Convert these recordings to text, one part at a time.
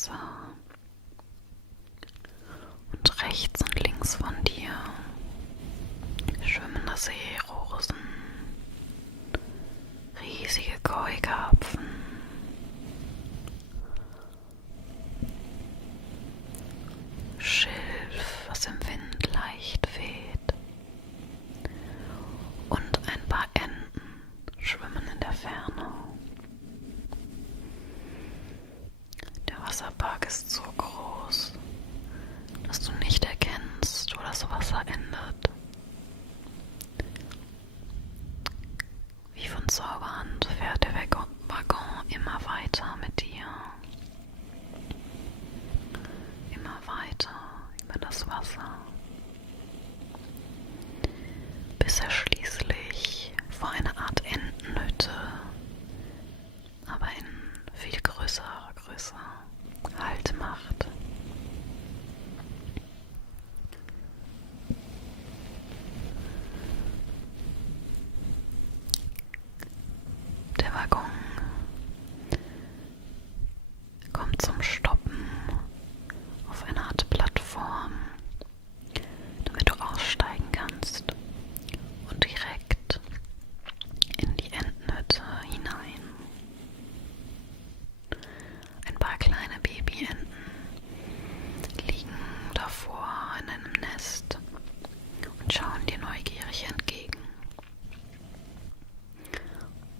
Wasser. Und rechts und links von dir schwimmende Seerosen, riesige Koi-Karpfen, Schilf, was im Wind leicht weht, und ein paar Enten schwimmen in der Ferne. Der Wasserpark ist so groß, dass du nicht erkennst, wo das Wasser endet. Wie von Zauberhand fährt der Waggon immer weiter mit dir. Immer weiter über das Wasser, bis er schließlich vor einer Art Entenhütte, aber in viel größerer Größe, Halt macht. Der Waggon kommt zum Stoppen auf eine Art Plattform, damit du aussteigen kannst und direkt in die Entenhütte hinein. Ein paar kleine Babyenten liegen davor in einem Nest und schauen dir neugierig entgegen.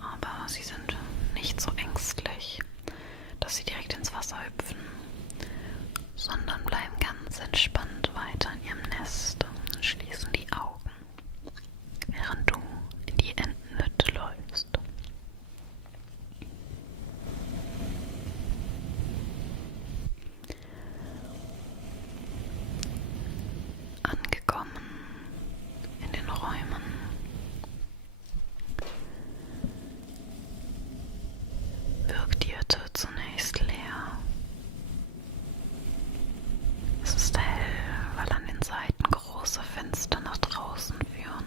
Aber sie sind nicht so ängstlich, dass sie direkt ins Wasser hüpfen, sondern bleiben ganz entspannt weiter in ihrem Nest und schließen die Augen, während du in die Entenhütte läufst. Angekommen in den Räumen wirkt die Hütte zunächst leer. Es ist hell, weil an den Seiten große Fenster nach draußen führen.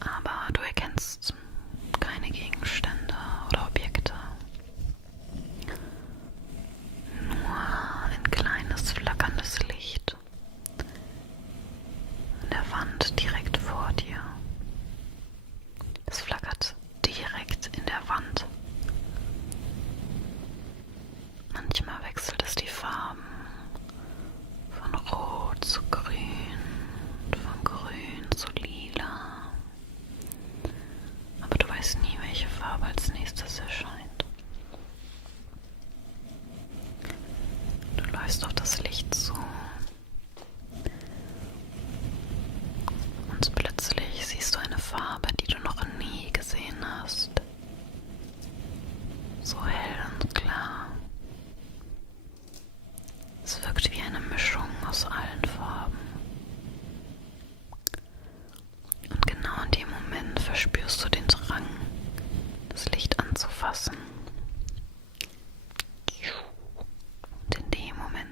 Aber du erkennst keine Gegenstände oder Objekte. Nur ein kleines flackerndes Licht an der Wand direkt vor dir. Es flackert direkt in der Wand. Manchmal wechselt es die Farben von Rot zu Grün und von Grün zu Lila. Aber du weißt nie, welche Farbe als nächstes erscheint. Du läufst auf das Licht zu und plötzlich siehst du eine Farbe, die du noch nie gesehen hast. So hell und klar. Es wirkt wie eine Mischung aus allen Farben. Und genau in dem Moment verspürst du den Drang, das Licht anzufassen. Und in dem Moment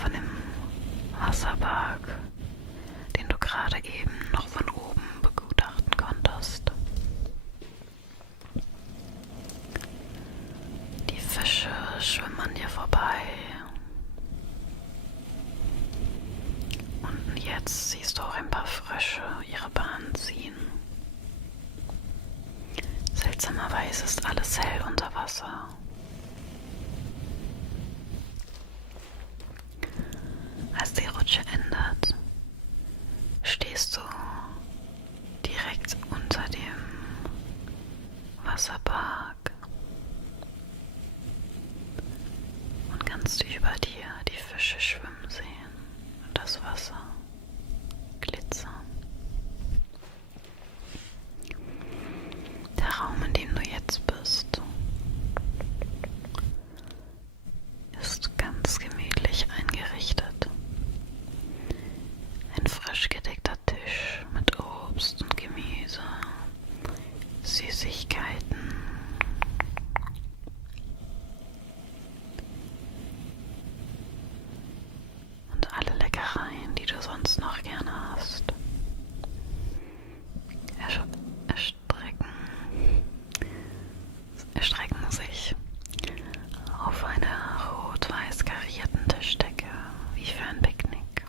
von dem Wasserpark, den du gerade eben noch von oben begutachten konntest. Die Fische schwimmen an dir vorbei. Und jetzt siehst du auch ein paar Frösche ihre Bahn ziehen. Seltsamerweise ist alles hell unter Wasser. Als die Rutsche endet, stehst du direkt unter dem Wasserpark und kannst über dir die Fische schwimmen sehen und das Wasser glitzern. Der Raum, in dem du jetzt bist, ist ganz gemütlich eingerichtet. Ein frisch gedeckter Tisch mit Obst und Gemüse, Süßigkeiten. Und alle Leckereien, die du sonst noch gerne hast. Erstrecken sich auf einer rot-weiß karierten Tischdecke, wie für ein Picknick.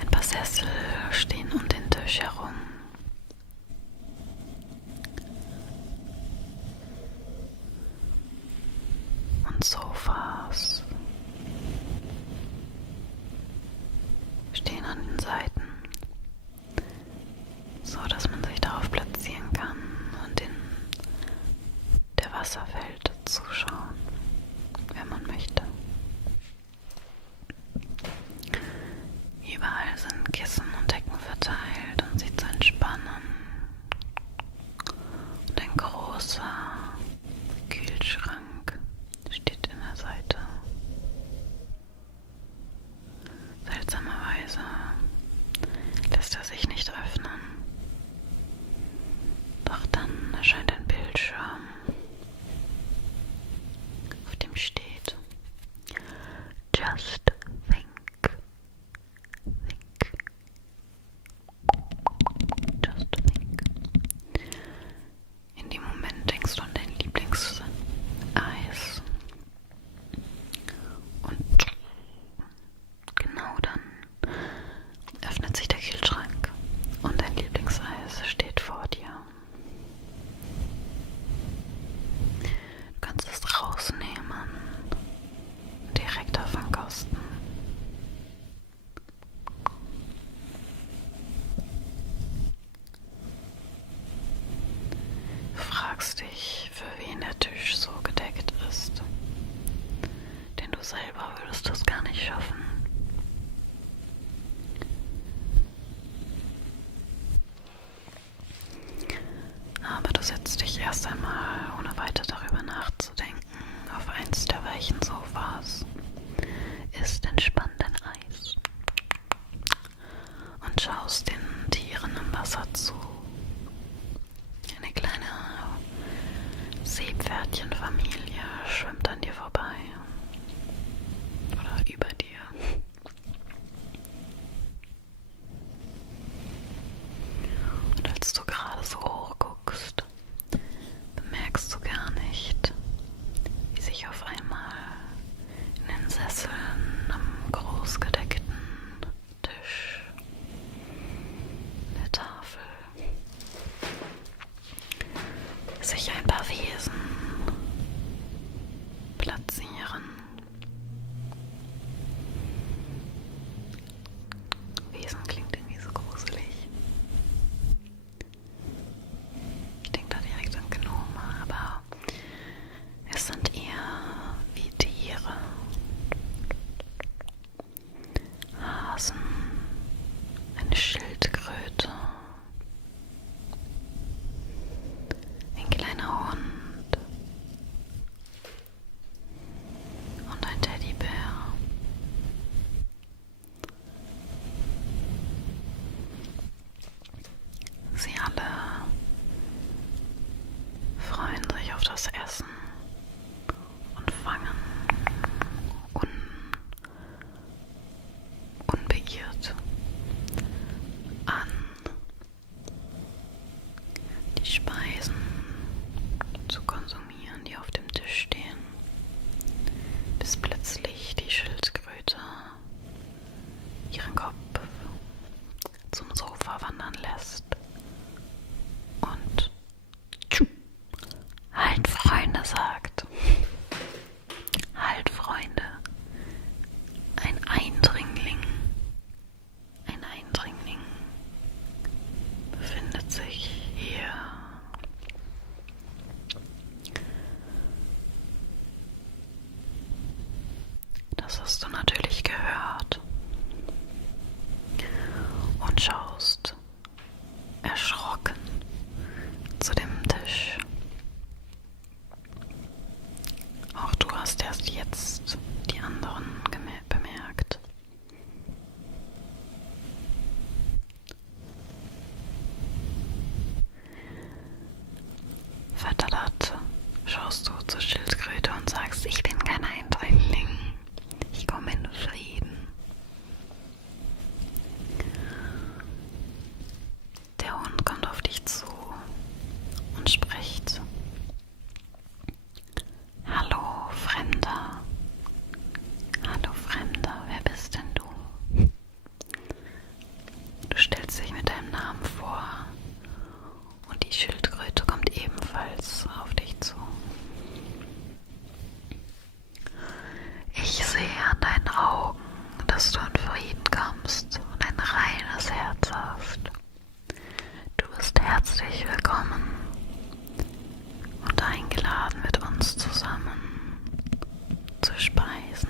Ein paar Sessel stehen um den Tisch herum. Und Sofas stehen an den Seiten, so dass man sich darauf platzieren kann und in der Wasserwelt zuschauen, wenn man möchte. Überall sind Kissen und Decken verteilt, um sich zu entspannen. Und ein großer Kühlschrank steht in der Seite. Seltsamerweise lässt er sich nicht öffnen. Doch dann erscheint ein Bildschirm, auf dem steht Just think. Just think. In dem Moment denkst du an dein Lieblingseis. Und genau dann öffnet sich der Kühlschrank und dein Lieblingseis steht vor dir. Du kannst es rausnehmen und direkt davon kosten. Du fragst dich, für wen der Tisch so gedeckt ist, denn du selber würdest es gar nicht schaffen. Aber du setzt dich erst einmal, ohne weiter darüber nachzudenken, auf eins der weichen Sofas, isst entspannt dein Eis und schaust den Tieren im Wasser zu. Eine kleine Seepferdchenfamilie schwimmt an dir vorbei oder über dir. Und als du gerade so hoch guckst, bemerkst du gar nicht, wie sich auf einmal speisen.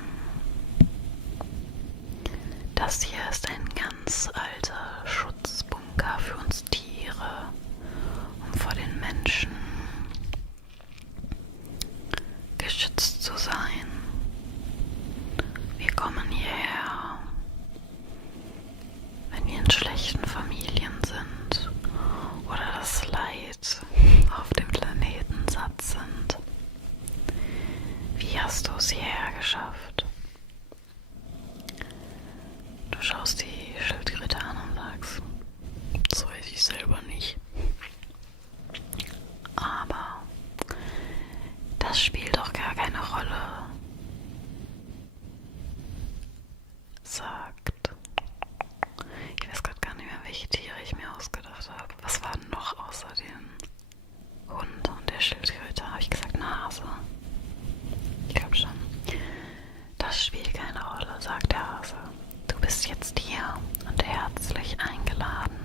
Das hier ist ein ganz alter Schutzbunker für uns Tiere, um vor den Menschen geschützt zu sein. Wir kommen hierher, wenn wir in schlechten Familien sind oder das Leid auf dem Planeten satt sind. Wie hast du es hierher geschafft? Du schaust die Schildkröte an und sagst, das weiß ich selber nicht. Aber das spielt doch gar keine Rolle, sagt. Ich weiß gerade gar nicht mehr, welche Tiere ich mir ausgedacht habe. Was war denn noch außer dem Hund und der Schildkröte? Habe ich gesagt Nase? Ich glaube schon. Das spielt keine Rolle, sagt der Hase. Du bist jetzt hier und herzlich eingeladen,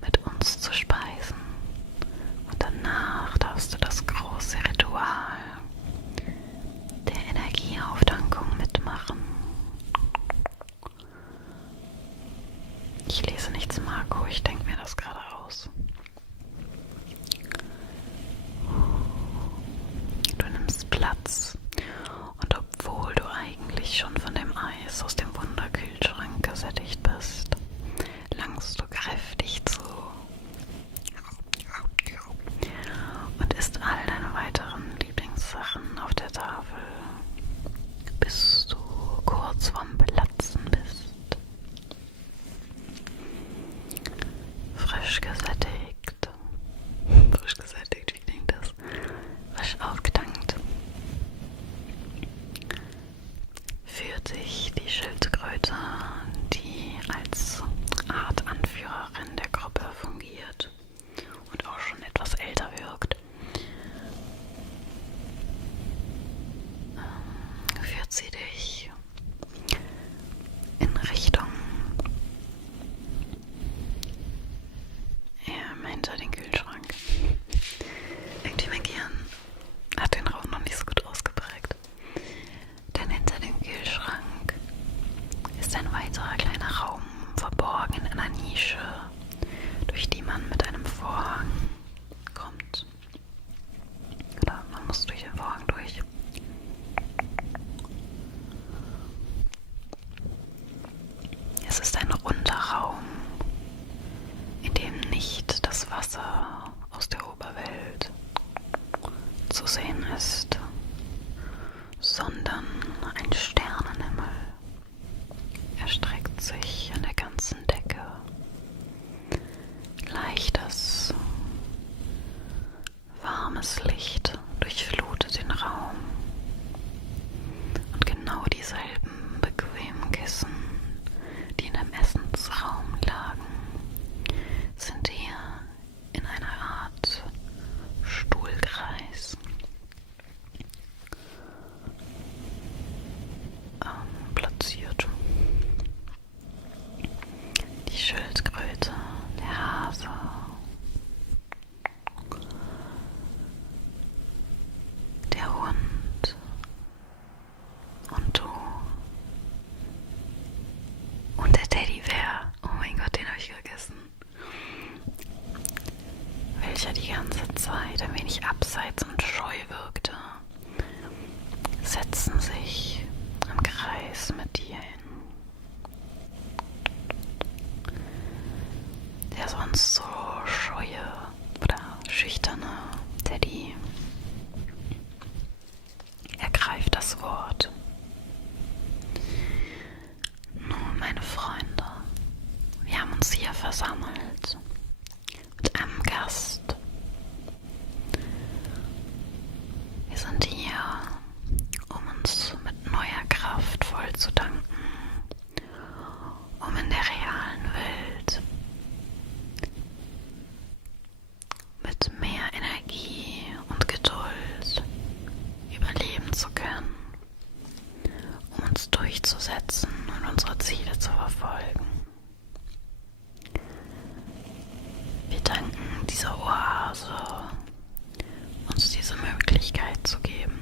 mit uns zu speisen. Und danach darfst du das große Ritual der Energieaufdankung mitmachen. Ich lese nichts, Marco, ich denke mir das gerade aus. Du nimmst Platz und obwohl du eigentlich schon von dem Eis aus dem Wunderkühlschrank gesättigt bist, langst du kräftig zu und isst all deine weiteren Lieblingssachen auf der Tafel, bis du kurz vorm Platzen bist. Frisch gesättigt, wie klingt das? Frisch aufgetankt. Führt dich die Schildkröte, die als Art Anführerin der Gruppe fungiert und auch schon etwas älter wirkt, führt sie dich in Richtung hinter den Kühlschrank. Irgendwie mein Gehirn hat den Raum noch nicht so gut ausgeprägt. Denn hinter dem Kühlschrank ist ein weiterer kleiner Raum, verborgen in einer Nische, durch die man mit einem Vorhang kommt. Oder man muss durch den Vorhang durch. Es ist ein runder Raum, in dem nicht das Wasser aus der Oberwelt zu sehen ist, sondern ein Sternenhimmel erstreckt sich an der ganzen Decke. Leichtes, warmes Licht durchflutet den Raum und genau dieselben bequemen Kissen, die in dem Essensraum lagen, sind hier in einer Art Stuhlkreis platziert. Die Schildkröte, der Hase, der Hund und du und der Teddybär. Oh mein Gott, den habe ich vergessen. Welcher die ganze Zeit ein wenig abseits und scheu wirkte, setzen sich im Kreis mit dir hin. Der sonst so scheue oder schüchterne Teddy ergreift das Wort. Nun, meine Freunde, wir haben uns hier versammelt mit einem Gast. Wir sind hier, um uns mit neuer Kraft voll zu tanken, um in der realen Welt mit mehr Energie und Geduld überleben zu können, um uns durchzusetzen und unsere Ziele zu verfolgen. Wir danken dieser Oase, uns diese Möglichkeit zu geben.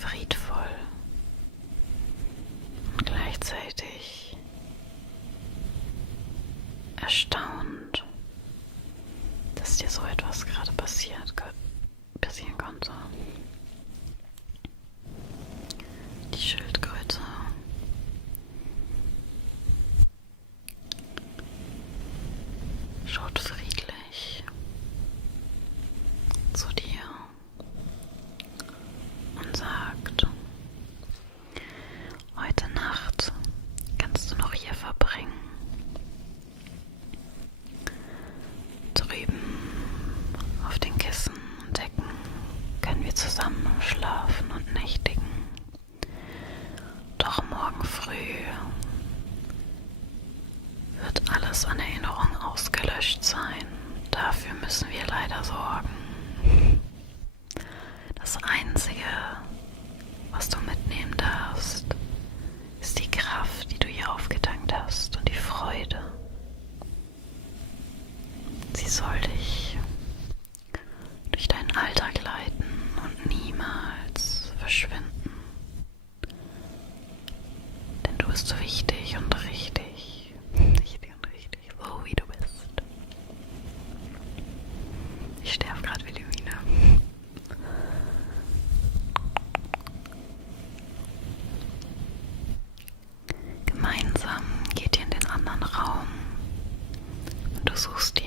friedvoll und gleichzeitig erstaunt, dass dir so etwas gerade passieren konnte. Die Schildkröte schaut friedlich zu dir und sagt: Heute Nacht kannst du noch hier verbringen. Drüben auf den Kissen und Decken können wir zusammen schlafen und nächtigen. Doch morgen früh wird alles an Erinnerung ausgelöscht sein. Dafür müssen wir leider sorgen. Das Einzige, was du mitnehmen darfst, ist die Kraft, die du hier aufgetankt hast, und die Freude. Sie soll dich durch deinen Alltag leiten und niemals verschwinden. Denn du bist so wichtig und richtig, so wie du bist. Ich sterbe gerade wie die Mine. Gemeinsam geht ihr in den anderen Raum und du suchst dir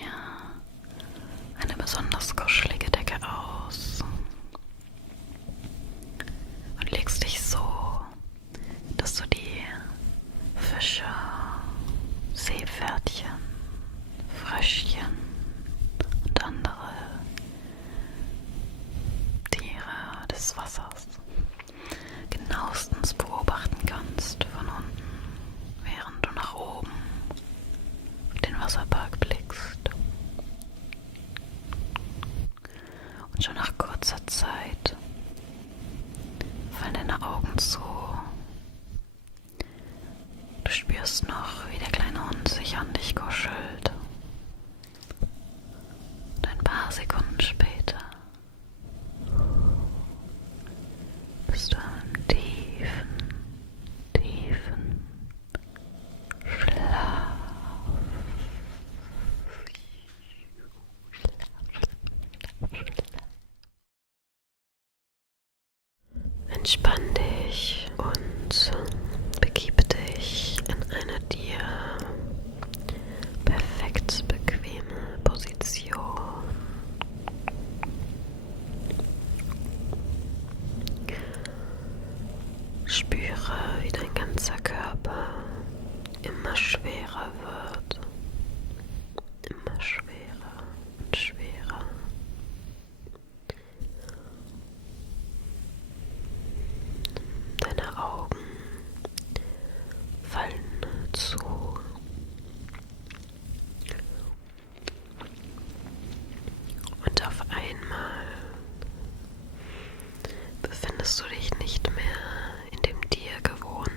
eine besonders kuschelige Decke aus und legst dich so, dass du die Fische, Seepferdchen, Fröschchen und andere Tiere des Wassers genauestens beobachten kannst von unten, während du nach oben auf den Wasserpark blickst. Und schon nach kurzer Zeit fallen deine Augen zu. Du spürst noch, wie der kleine Hund sich an dich kuschelt. Und ein paar Sekunden später bist du im tiefen Schlaf. Entspann dich und begib dich in eine dir perfekt bequeme Position. Spüre, wie dein ganzer Körper immer schwerer wird, immer schwerer und schwerer. Deine Augen fallen zu. Und auf einmal befindest du dich nicht mehr in dem dir gewohnten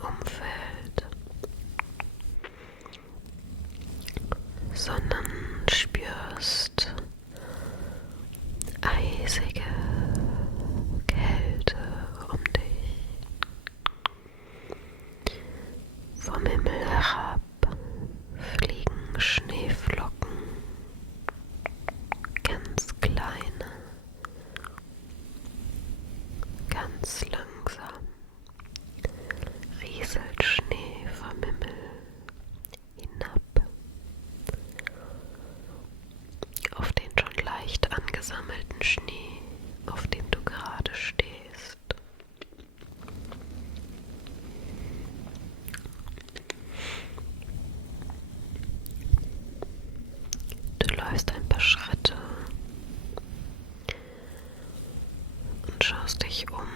Umfeld, sondern spürst eisige Kälte um dich. Vom Himmel herab fliegen Schneeflocken, ganz kleine, ganz langsam rieselt Schnee vom Himmel hinab auf den schon leicht angesammelten Schnee, auf dem du gerade stehst. Du läufst ein paar Schritte und schaust dich um.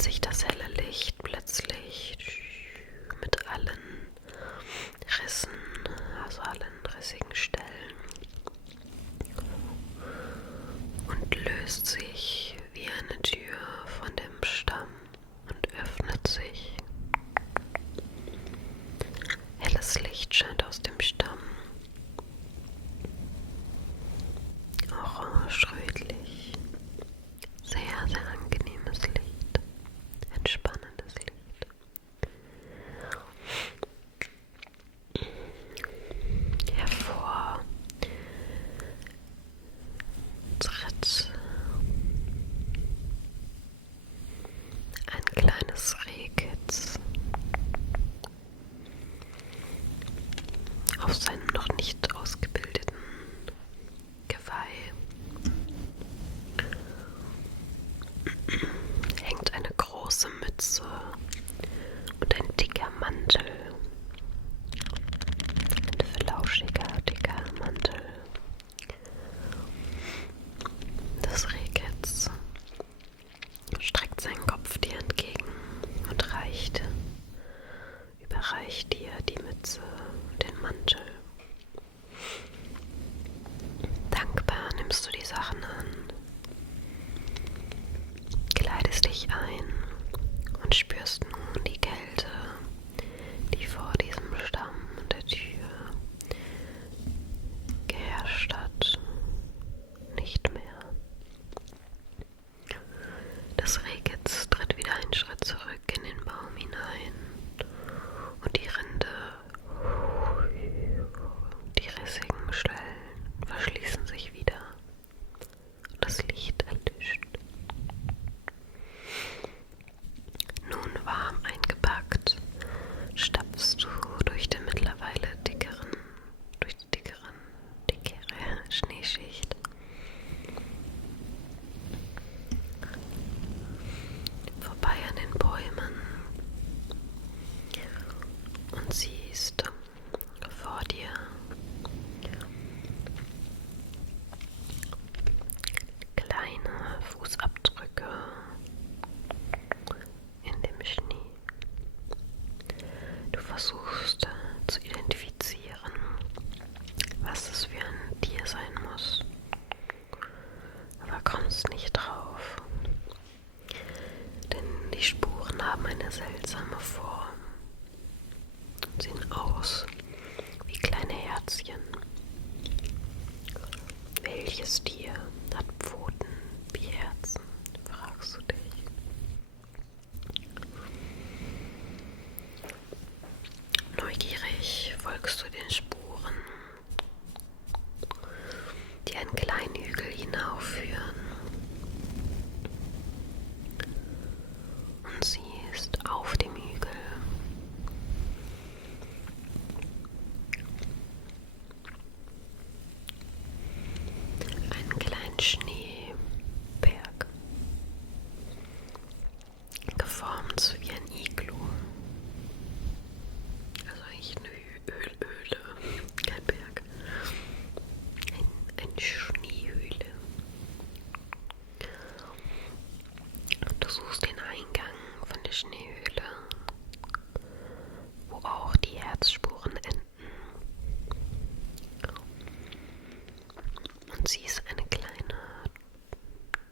füllt sich das helle Licht plötzlich mit allen Rissen, also allen rissigen Stellen, und löst sich wie eine Tür von dem Stamm und öffnet sich. Helles Licht scheint aus dem Stamm, orange-rötlich, sehr, sehr angenehmes Licht, entspannendes Licht. Hervor tritt ein kleines Rehkitz auf seinem noch nicht ausgebildeten Geweih. Hängt eine große Mütze und ein dicker Mantel. Ein flauschiger, dicker Mantel. Das Rehkitz streckt seinen Kopf dir entgegen und überreicht dir die Mütze, den Mantel. Dankbar nimmst du die Sachen an, kleidest dich ein und spürst nun die Kälte, die vor diesem Stamm und der Tür geherrscht hat, nicht mehr. Das Rehkitz tritt wieder einen Schritt zurück in den Baum hinein und die Rinde, die rissigen Stellen verschließen sich wieder und das Licht erlischt. Nun warm eingepackt, stapfst du durch die dickere Schneeschicht. Vorbei an den Bäumen und siehst vor dir kleine Fußabdrücke in dem Schnee. Du versuchst zu identifizieren, was es für ein Tier sein muss, aber kommst nicht drauf, denn die Spuren haben eine seltsame Form und sehen aus wie kleine Herzchen. Welches Tier hat Pfoten wie Herzen, fragst du dich. Neugierig folgst du den Spuren, die einen kleinen Hügel hinaufführen, und siehst auf dem Hügel einen kleinen Schneeberg, geformt wie ein Iglu. Also eigentlich eine Höhle, kein Berg. Eine Schneehöhle. Du suchst den Eingang von der Schneehöhle, wo auch die Herzspuren enden, und siehst eine kleine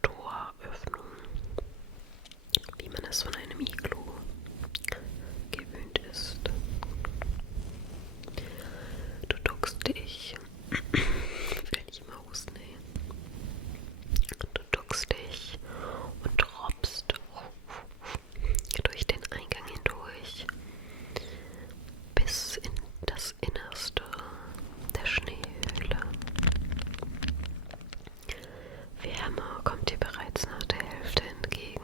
Toröffnung, wie man es von einem Iglu gewöhnt ist. Du duckst dich, will nicht mal husten, ey. Du duckst dich und robbst durch den Eingang hindurch bis in das Innerste der Schneehöhle. Wärme kommt dir bereits nach der Hälfte entgegen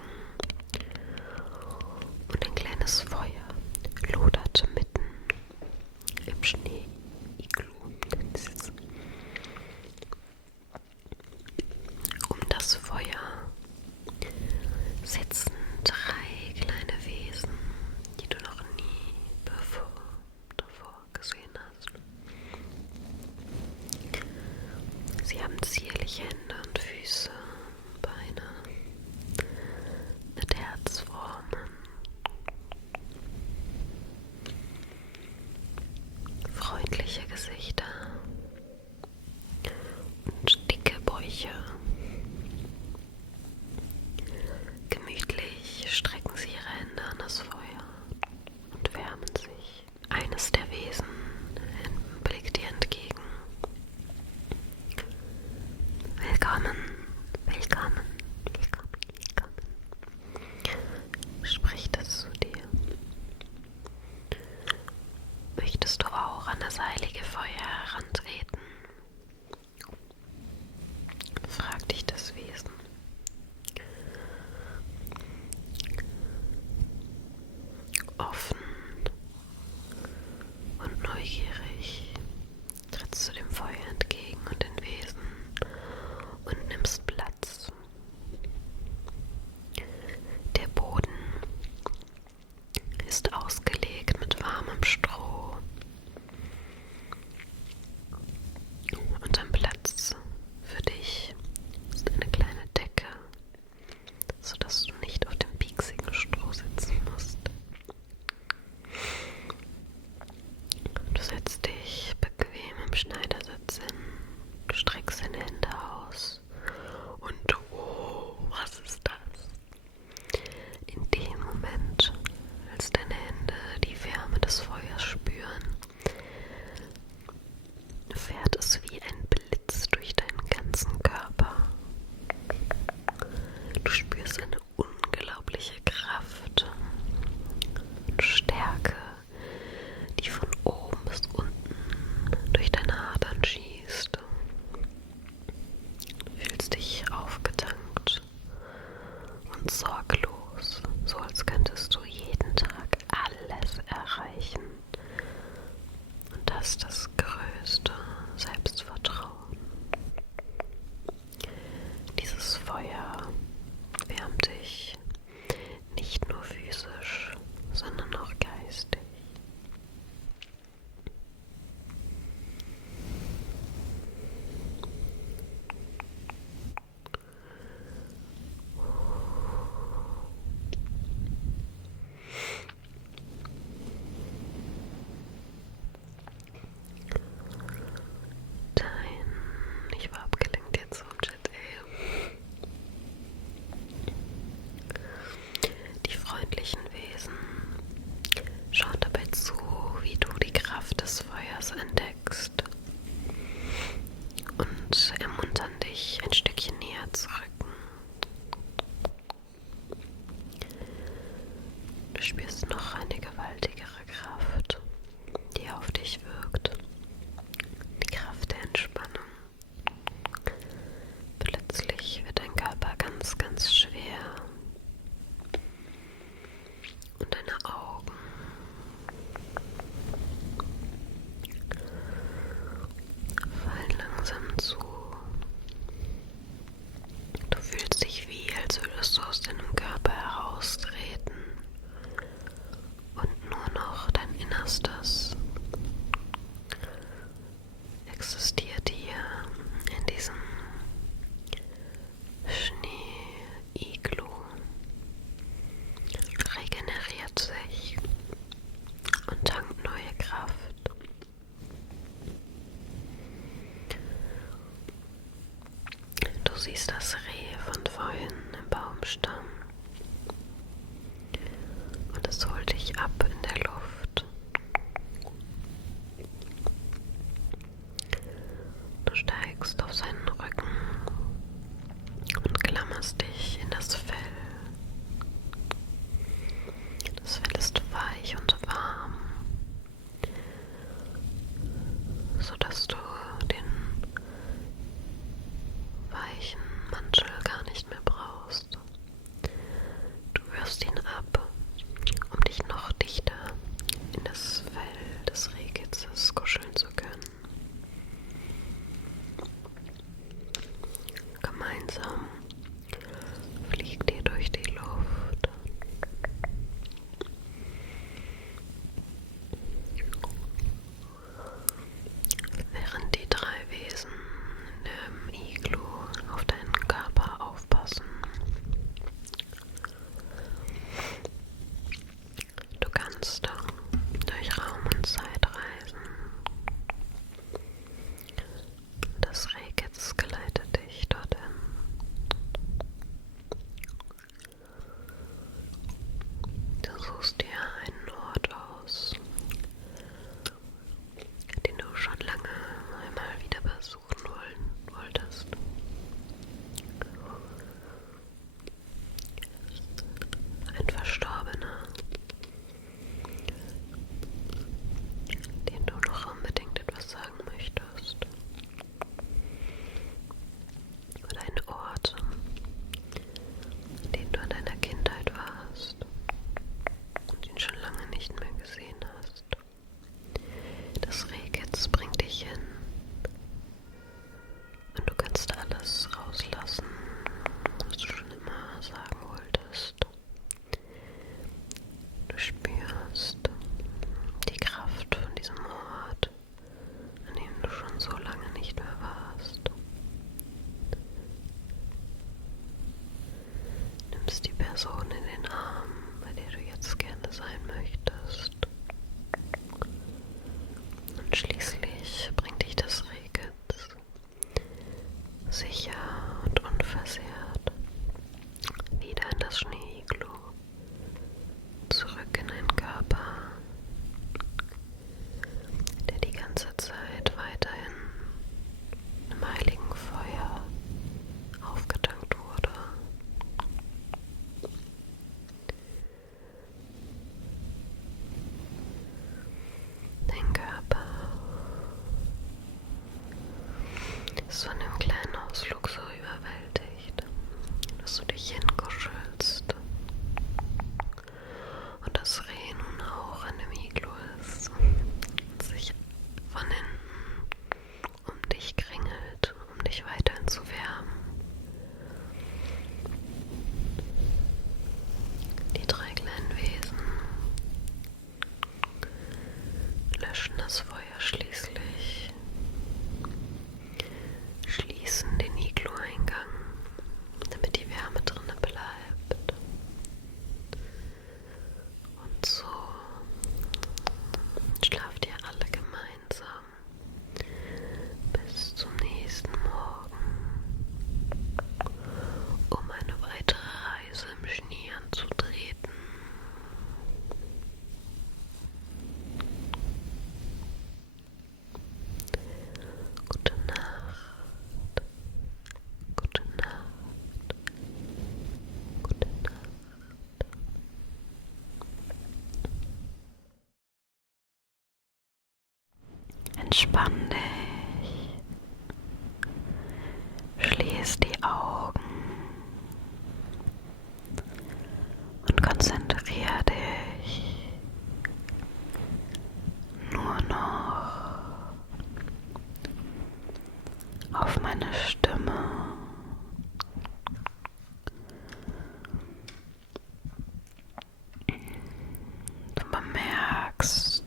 offen und neugierig trittst du dem Feuer entgegen und den Wesen und nimmst Platz. Der Boden ist ausgelegt mit warmem Stroh. Und am Platz für dich ist eine kleine Decke, sodass du nicht auf dem pieksigen Stroh sitzen musst. Du setzt dich bequem im Schneidersitz hin, du streckst deine Hände aus und oh, was ist das? In dem Moment, als deine Hände die Wärme des Feuers spüren, fährt es wie ein Blitz durch deinen ganzen Körper. Du spürst eine unglaubliche Kraft und Stärke, die von oben bis unten durch deine Adern schießt. Du fühlst dich aufgetankt und sorglos, so als könntest du jeden Tag alles erreichen und hast das größte Selbstvertrauen. Dieses Feuer wärmt dich nicht nur physisch, sondern auch geistig. Ich war abgelenkt jetzt vom Chat, ey. Die freundlichen Wesen schauen dabei zu, wie du die Kraft des Feuers entdeckst und ermuntern dich, ein Stückchen näher zu rücken. Du spürst noch eine gewaltigere Kraft, die auf dich wirkt. Die Kraft der Entspannung. Plötzlich wird dein Körper ganz, ganz schwer und deine Augen fallen langsam zu. Du fühlst dich wie, als würdest du aus deinem Körper heraustreten und nur noch dein Innerstes Entspann dich. Schließ die Augen und konzentriere dich nur noch auf meine Stimme. Du bemerkst,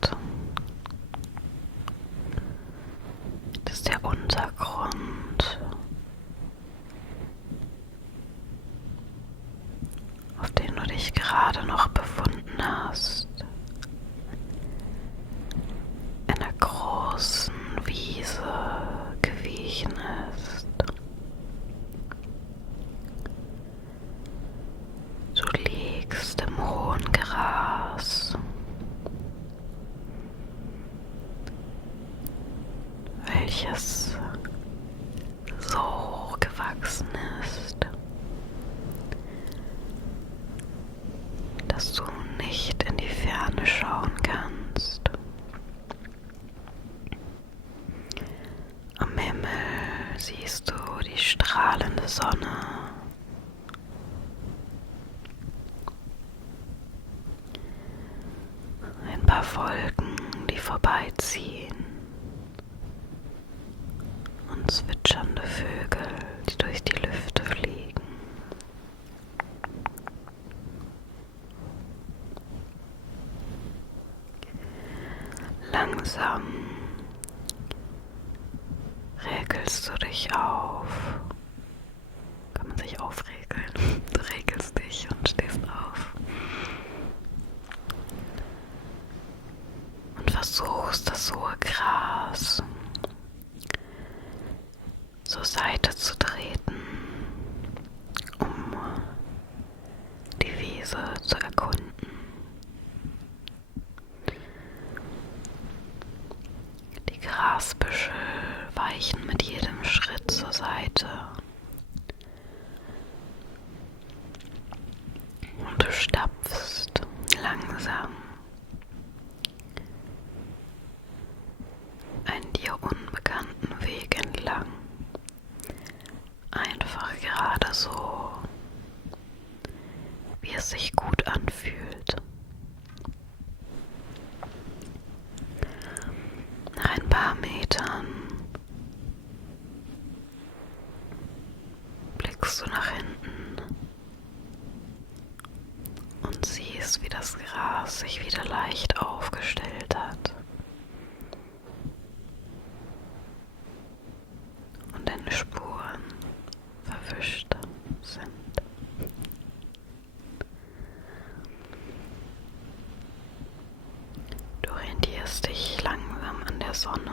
dass der Untergrund, auf den du dich gerade noch befunden hast, in einer großen Wiese gewichen ist. Du liegst im hohen Gras, welches so hoch gewachsen ist, dass du nicht in die Ferne schauen kannst. Am Himmel siehst du die strahlende Sonne. Ein paar Wolken, die vorbeiziehen, und zwitschernde Vögel, die durch die Lüfte fliegen. Langsam regelst du dich auf. Kann man sich aufregeln? Du regelst dich und stehst auf. Und versuchst, das hohe Gras zur Seite zu treten, um die Wiese zu erkunden. Die Grasbüschel weichen mit jedem Schritt zur Seite. Und du stapfst langsam einen dir unbekannten Weg entlang. Einfach gerade so, wie es sich gut anfühlt. Nach ein paar Metern blickst du nach hinten und siehst, wie das Gras sich wieder leicht aufgestellt hat und deine Spuren verwischt sind. Du orientierst dich langsam an der Sonne.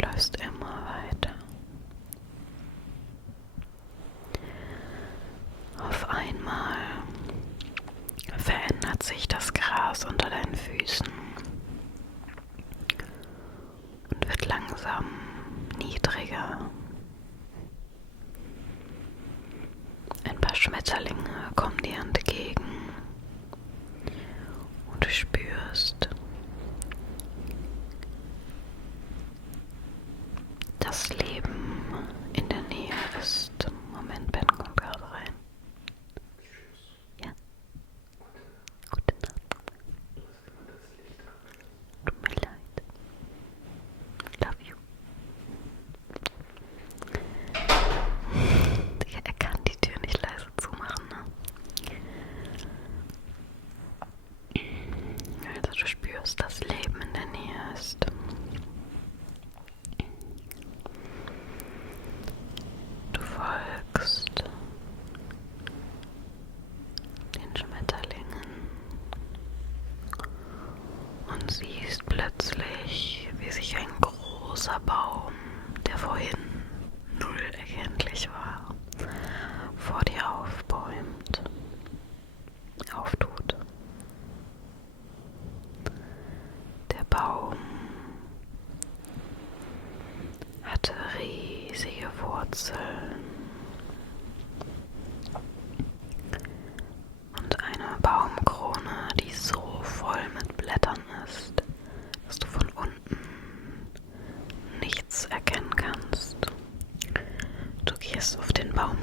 Läufst immer weiter. Auf einmal verändert sich das Gras unter deinen Füßen und wird langsam niedriger. Ein paar Schmetterlinge kommen dir entgegen und du spürst, dass Leben in der Nähe ist. Moment, Ben kommt gerade rein. Ja? Gute Nacht. Tut mir leid. Love you. Er kann die Tür nicht leise zumachen, ne?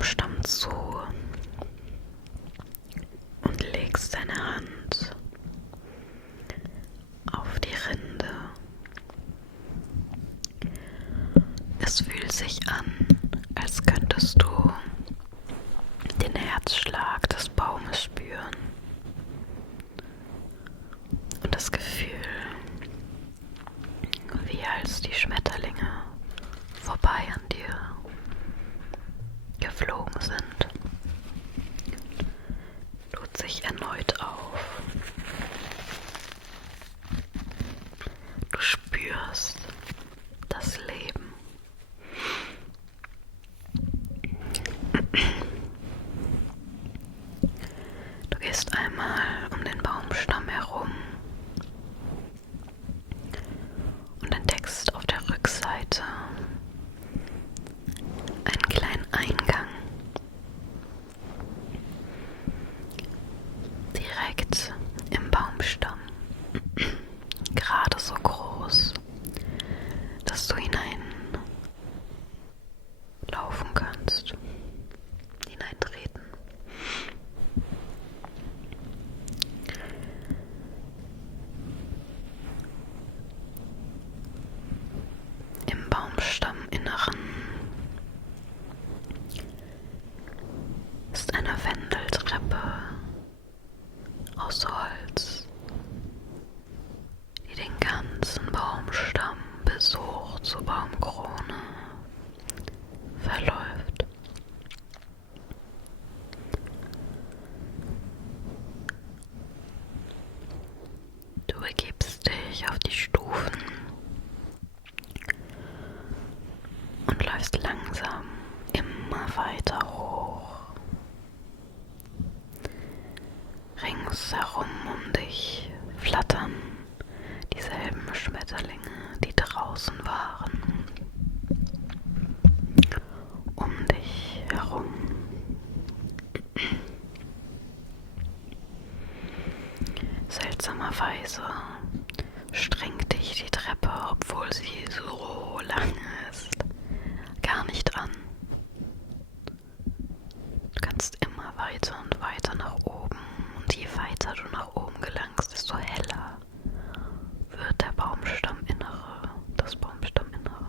Baumstamm zu und legst deine Hand auf die Rinde. Es fühlt sich an, als könntest du den Herzschlag des Baumes spüren und das Gefühl, wie als die Schmetterlinge vorbei an dir geflogen sind, tut sich erneut auf. Du spürst das Leben. Du gehst einmal um den Baumstamm herum und entdeckst auf der Rückseite einen kleinen Eingang. Direkt im Baumstamm. Gerade so groß, dass du hineinlaufen kannst, hineintreten. Im Baumstamminneren ist eine Wendeltreppe aus Holz, die den ganzen Baumstamm bis hoch zur Baumkrone verläuft. Du begibst dich auf die Stufen und läufst langsam immer weiter hoch. Ringsherum um dich flattern dieselben Schmetterlinge, die draußen waren. Um dich herum. Seltsamerweise strengt dich die Treppe, obwohl sie so lang ist, gar nicht an. Du kannst immer weiter und weiter nach oben und je weiter du nach oben gelangst, desto heller wird das Baumstamminnere.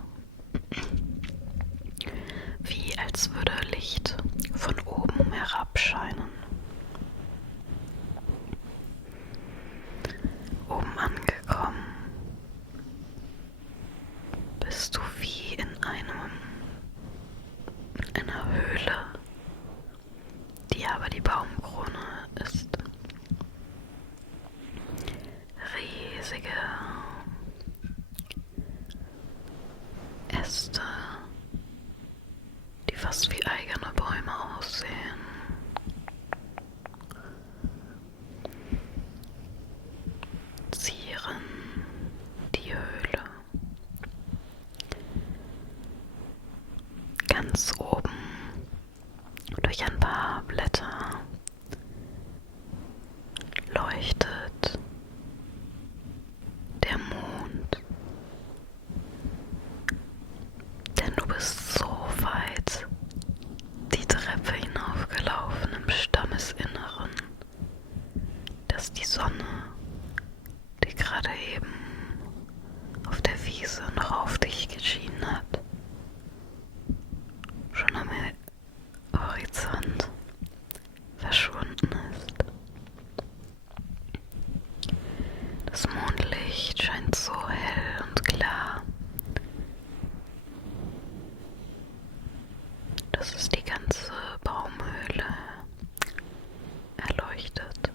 Wie als würde Licht von oben herabscheinen. Oben angekommen bist du wie in einer Höhle, die aber die Baumkrone ist. Riesige Äste, die fast wie eigene Bäume aussehen. Zieren die Höhle. Ganz oben durch ein paar Blätter leuchtet der Mond, denn du bist so weit die Treppe hinaufgelaufen im Stammesinneren, dass die Sonne, die gerade eben auf der Wiese noch auf dich geschienen hat, schon am Horizont verschwunden ist. Das Mondlicht scheint so hell und klar, dass es die ganze Baumhöhle erleuchtet.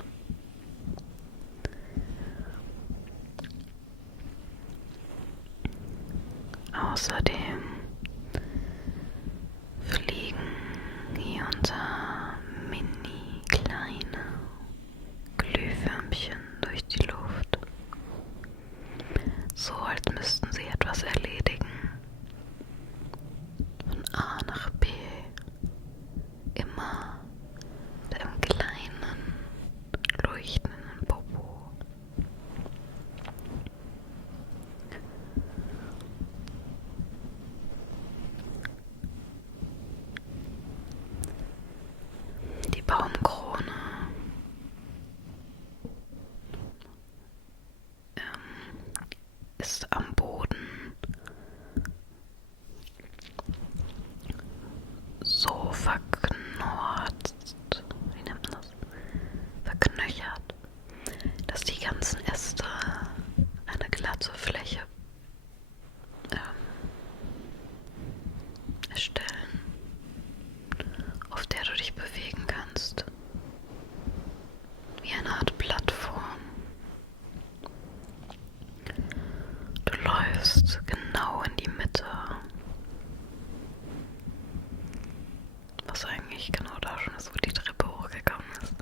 eigentlich genau da schon ist, wo die Treppe hochgekommen ist.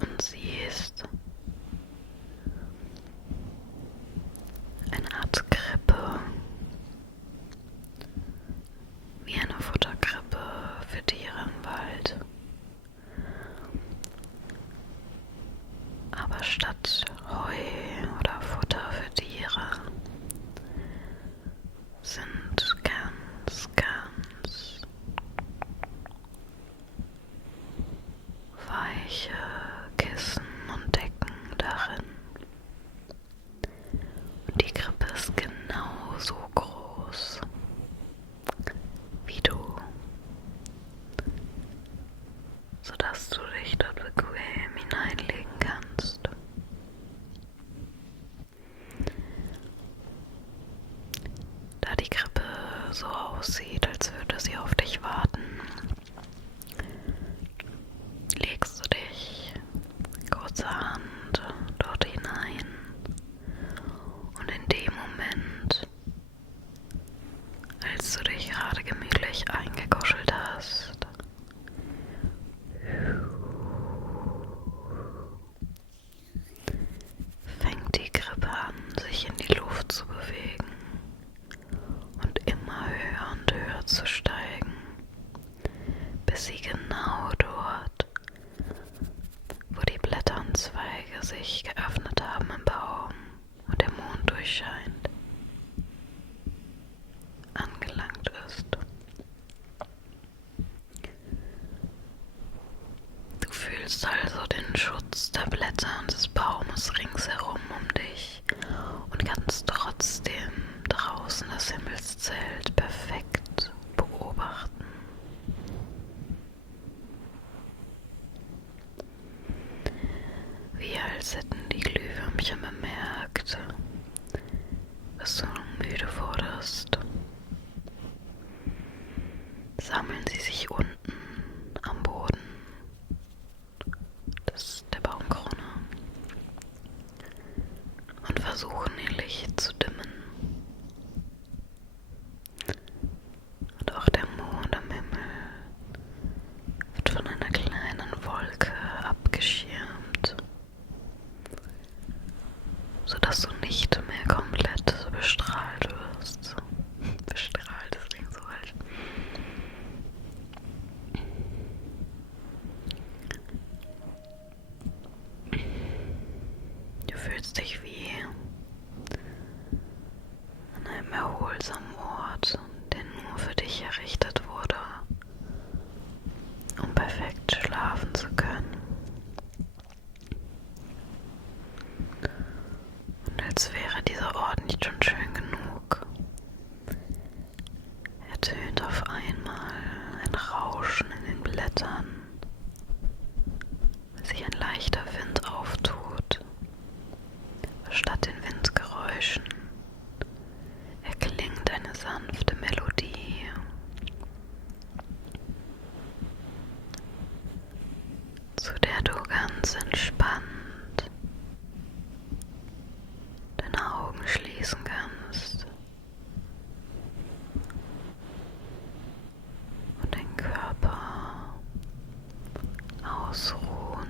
Und siehst eine Art Krippe, wie eine Futterkrippe für Tiere im Wald. Aber statt Heu oder Futter für Tiere sind ganz weiche Kissen und Decken darin. Und die Krippe ist genauso groß wie du, sodass du dich dort bequem hineinlegen kannst. Da die Krippe so aussieht, als würde sie auf dich warten, legst du dich kurzerhand dort hinein und in dem Moment, als du dich gerade gemütlich eingekuschelt hast, fängt die Krippe an, sich in die Luft zu bewegen und immer höher und höher zu steigen, bis sie genau dort, wo die Blätter und Zweige sich geöffnet haben im Baum und der Mond durchscheint, angelangt ist. Du fühlst also den Schutz der Blätter und des Baumes ringsherum um dich und kannst trotzdem draußen das Himmelszelt perfekt beobachten. Wie als hätten die Glühwürmchen bemerkt, dass du müde wurdest, sammeln sie sich unten am Boden der Baumkrone und versuchen ihr Licht zu dimmen. Und auch der Mond am Himmel wird von einer kleinen Wolke abgeschirmt, sodass du nicht mehr komplett bestrahlt wirst. Bestrahlt, das klingt so falsch. Du fühlst dich wie an einem erholsamen Ort, der nur für dich errichtet wurde, um perfekt schlafen zu können. Und als wäre dieser Ort nicht schon schön genug, ertönt auf einmal ein Rauschen in den Blättern, als sich ein leichter Wind auftut. Statt den Windgeräuschen erklingt eine sanfte Melodie. Zu der du ganz entspannt deine Augen schließen kannst und den Körper ausruhen.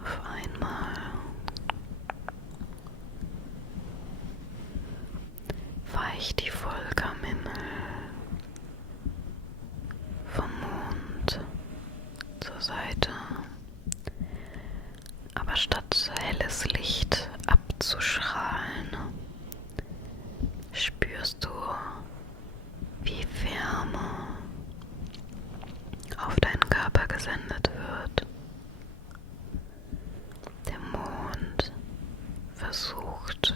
Auf einmal weicht die Wolke am Himmel vom Mond zur Seite, aber statt helles Licht abzustrahlen, spürst du, wie Wärme auf deinen Körper gesendet wird. Der Mond versucht,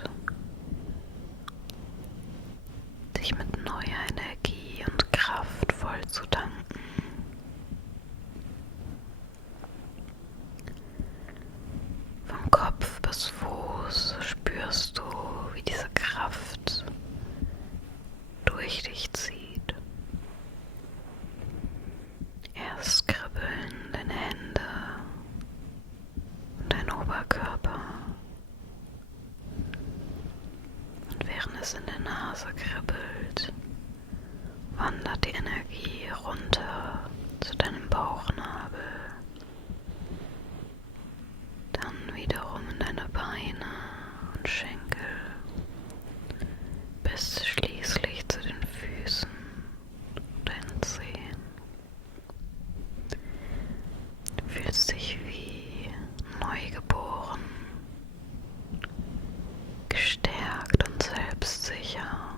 dich mit neuer Energie und Kraft voll zu tanken. Vom Kopf bis Fuß spürst du, wie diese Kraft durch dich zieht. Erst kribbeln deine Hände und dein Oberkörper. es in der Nase kribbelt, wandert die Energie runter zu deinem Bauchnabel, dann wiederum in deine Beine und Schenkel, bis schließlich zu den Füßen und deinen Zehen. Du fühlst dich wie neugeboren, gestärkt und selbstsicher.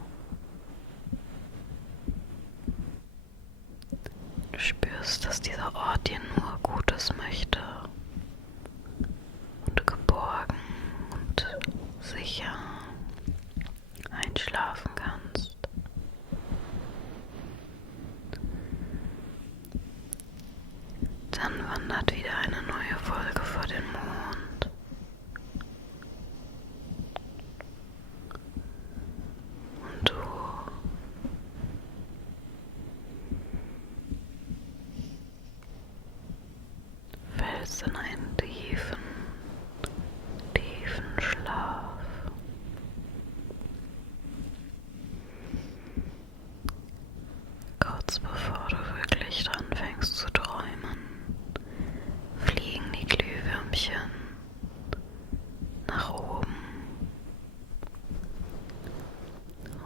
Du spürst, dass dieser Ort dir nur Gutes möchte und du geborgen und sicher einschlafen kannst. Dann wandert wieder eine neue Wolke vor den Mond. Und du fällst in einen tiefen, tiefen Schlaf. Kurz bevor du wirklich anfängst zu träumen, fliegen die Glühwürmchen nach oben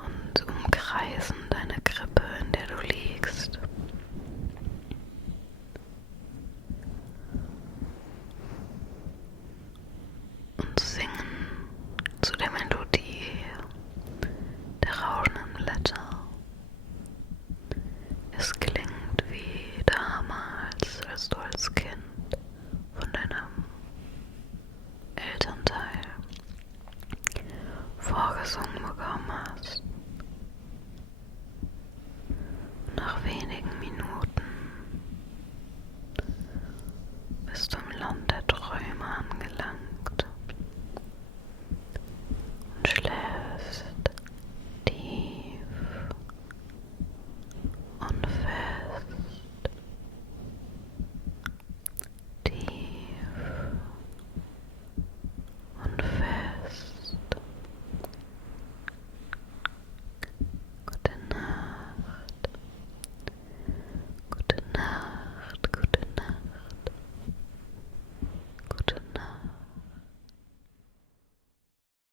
und umkreisen deine Krippe, in der du liegst. Und singen zu der Melodie der rauschenden Blätter. Es klingt wie damals, als du als Kind von deinem Elternteil vorgesungen bekommen